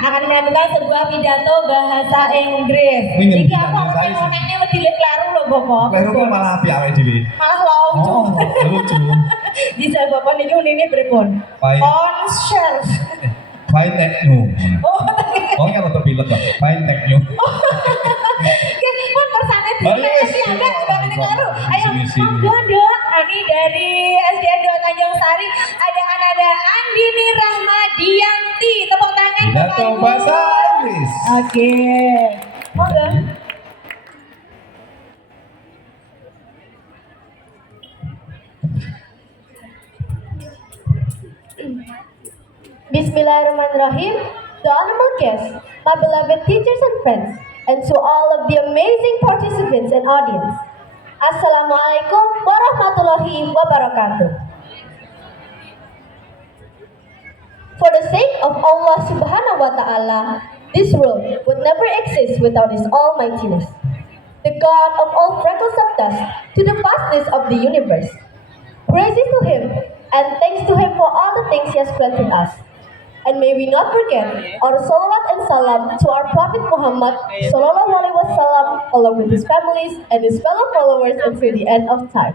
akan melakukan sebuah pidato bahasa Inggris. Ini Iki aku mau nekne wedi lek klaru lho Bapak. Kleru kan malah apik awake dhewe. Malah lucu. Oh, lucu. Bisa Bapak niku unine pripun? Fine. On shelf. Fine techno. Oh, Oh, ya rada pilek kok. Fine techno. pun persane Oh, iya, dikasih iya. agak banget klaru. Ayo, Sini-sini. monggo Dok. Ini dari SDN 2 Tanjung Sari ada Andini Rahmadianti. Tepuk tangan Pidato Bapak. bahasa Inggris. Oke. Monggo. Bismillahirrahmanirrahim. The honorable guests, my beloved teachers and friends, and to all of the amazing participants and audience. Assalamualaikum warahmatullahi wabarakatuh. For the sake of Allah subhanahu wa ta'ala, this world would never exist without His almightiness. The God of all freckles of dust to the vastness of the universe. Praises to Him and thanks to Him for all the things He has granted us. And may we not forget our salawat and salam to our Prophet Muhammad sallallahu alaihi wasallam along with his families and his fellow followers until the end of time.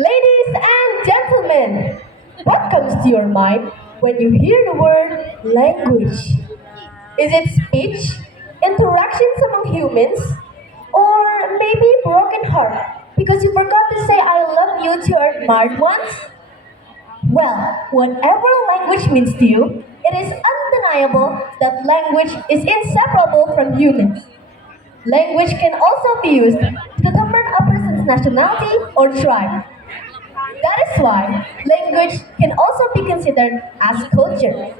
Ladies and gentlemen, what comes to your mind when you hear the word language? Is it speech, interactions among humans, or maybe broken heart because you forgot to say I love you to your admired ones? Well, whatever language means to you, it is undeniable that language is inseparable from humans. Language can also be used to determine a person's nationality or tribe. That is why language can also be considered as culture.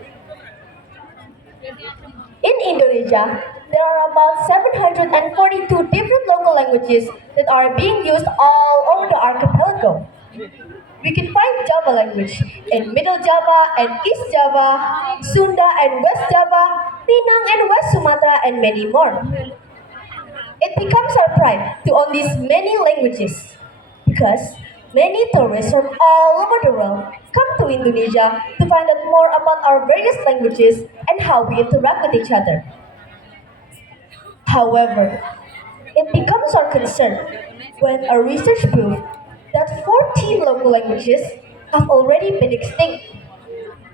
In Indonesia, there are about 742 different local languages that are being used all over the archipelago. We can find Java language in Middle Java and East Java, Sunda and West Java, Minang and West Sumatra, and many more. It becomes our pride to own these many languages because many tourists from all over the world come to Indonesia to find out more about our various languages and how we interact with each other. However, it becomes our concern when our research proves that 14 local languages have already been extinct.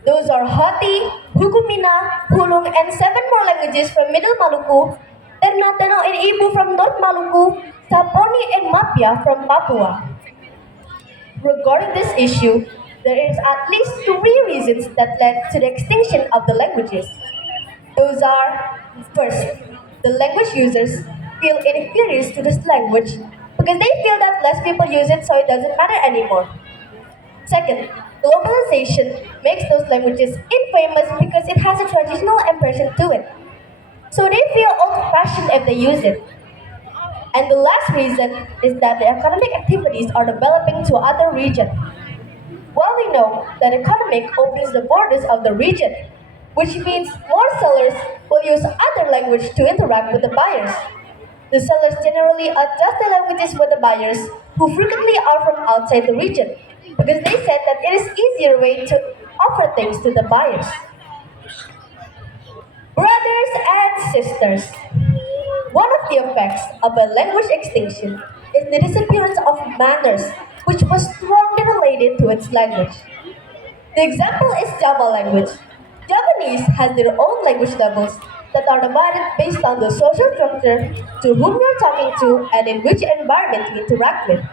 Those are Hoti, Hukumina, Hulung, and 7 more languages from Middle Maluku, Ternateno and Ibu from North Maluku, Saponi and Mapia from Papua. Regarding this issue, there is at least 3 reasons that led to the extinction of the languages. Those are, first, the language users feel inferior to this language because they feel that less people use it so it doesn't matter anymore. Second, globalization makes those languages infamous because it has a traditional impression to it. So they feel old-fashioned if they use it. And the last reason is that the economic activities are developing to other regions. While we know that economic opens the borders of the region, which means more sellers will use other language to interact with the buyers. The sellers generally adjust the languages for the buyers, who frequently are from outside the region, because they said that it is easier way to offer things to the buyers. Brothers and sisters, one of the effects of a language extinction is the disappearance of manners, which was strongly related to its language. The example is Java language. Javanese has their own language levels that are divided based on the social structure to whom you're talking to and in which environment you interact with.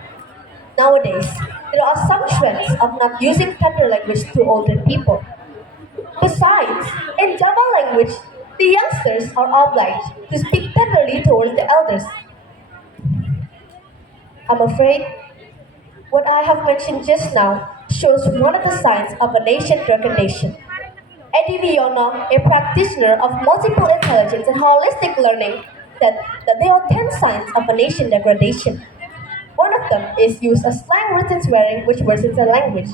Nowadays, there are some trends of not using tender language to older people. Besides, in Java language, the youngsters are obliged to speak tenderly towards the elders. I'm afraid what I have mentioned just now shows one of the signs of a nation degradation. Eddie Viono, a practitioner of multiple intelligence and holistic learning, said that there are 10 signs of a nation degradation. One of them is use of slang written swearing which worsens a language.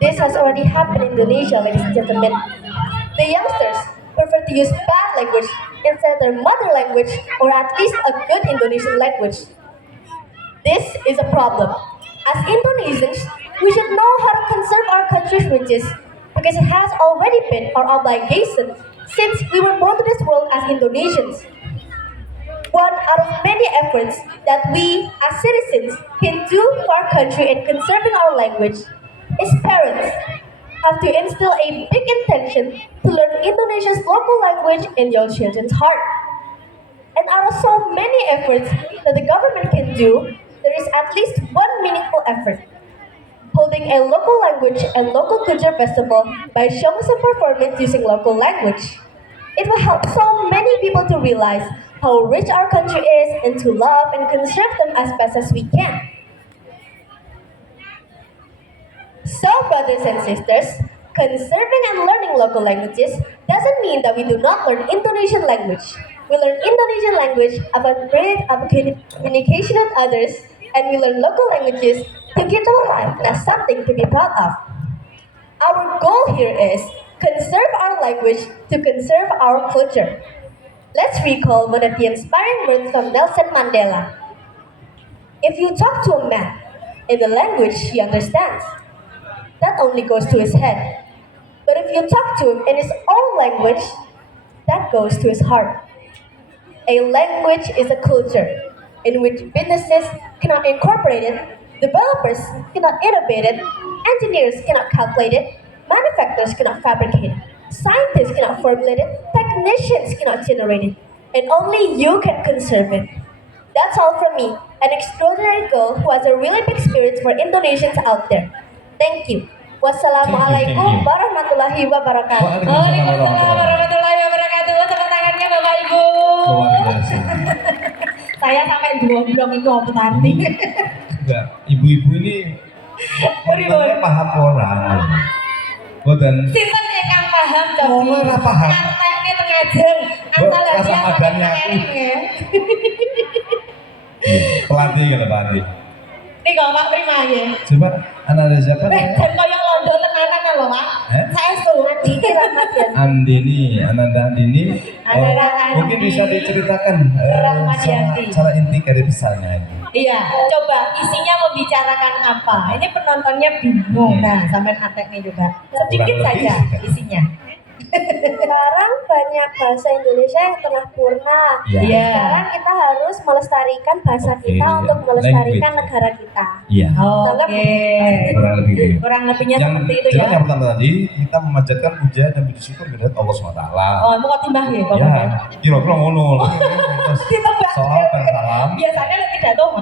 This has already happened in Indonesia, ladies and gentlemen. The youngsters prefer to use bad language instead of their mother language or at least a good Indonesian language. This is a problem. As Indonesians, we should know how to conserve our country's riches because it has already been our obligation since we were born to this world as Indonesians. One out of many efforts that we as citizens can do for our country in conserving our language is parents have to instill a big intention to learn Indonesia's local language in your children's heart. And out of so many efforts that the government can do, there is at least one meaningful effort. Holding a local language and local culture festival by showing some performance using local language. It will help so many people to realize how rich our country is and to love and conserve them as best as we can. So, brothers and sisters, conserving and learning local languages doesn't mean that we do not learn Indonesian language. We learn Indonesian language about great communication with others, and we learn local languages to keep them alive and as something to be proud of. Our goal here is conserve our language to conserve our culture. Let's recall one of the inspiring words from Nelson Mandela. If you talk to a man in the language he understands, that only goes to his head. But if you talk to him in his own language, that goes to his heart. A language is a culture in which businesses cannot incorporate it, developers cannot innovate it, engineers cannot calculate it, manufacturers cannot fabricate it, scientists cannot formulate it, technicians cannot generate it, and only you can conserve it. That's all from me, an extraordinary girl who has a really big spirit for Indonesians out there. Thank you. Wassalamualaikum warahmatullahi wabarakatuh. Waalaikumsalam warahmatullahi wabarakatuh. Tepuk tangannya Bapak Ibu. Luar biasa. Saya sampai dua minggu apa tadi. Enggak, ibu-ibu ini menurutnya paham orang. Boten. Sinten ingkang paham to? Oh, ora paham. Artene tengajeng. Asal rasa dia magannya aku. Pelatih kalau pelatih. Nih kok Pak Prima ya. Coba anak ada siapa? Dan koyo londo tenanan lho Pak. Eh? Saestu. Andini Rahmadian. Andini, Ananda Andini. Ananda Andini. Mungkin bisa diceritakan Rahmadianti. cara inti dari pesannya ini. Iya, coba isinya membicarakan apa? Ini penontonnya bingung. Nah, sampai atek nih juga. Sedikit Kurang lebih. saja isinya. Sekarang banyak bahasa Indonesia yang telah punah. Iya. Sekarang kita harus melestarikan bahasa Oke, kita iya. untuk melestarikan Language. negara kita. Iya. Oke. Kurang lebih gitu. Kurang lebihnya Yang seperti itu jelas ya. yang pertama tadi kita memanjatkan puja dan puji syukur kepada Allah SWT. Oh, mau timbah ya, Ya, Bapak. kira-kira ngono. Terus Ditebak. soal salam. Biasanya lebih pidato ngoten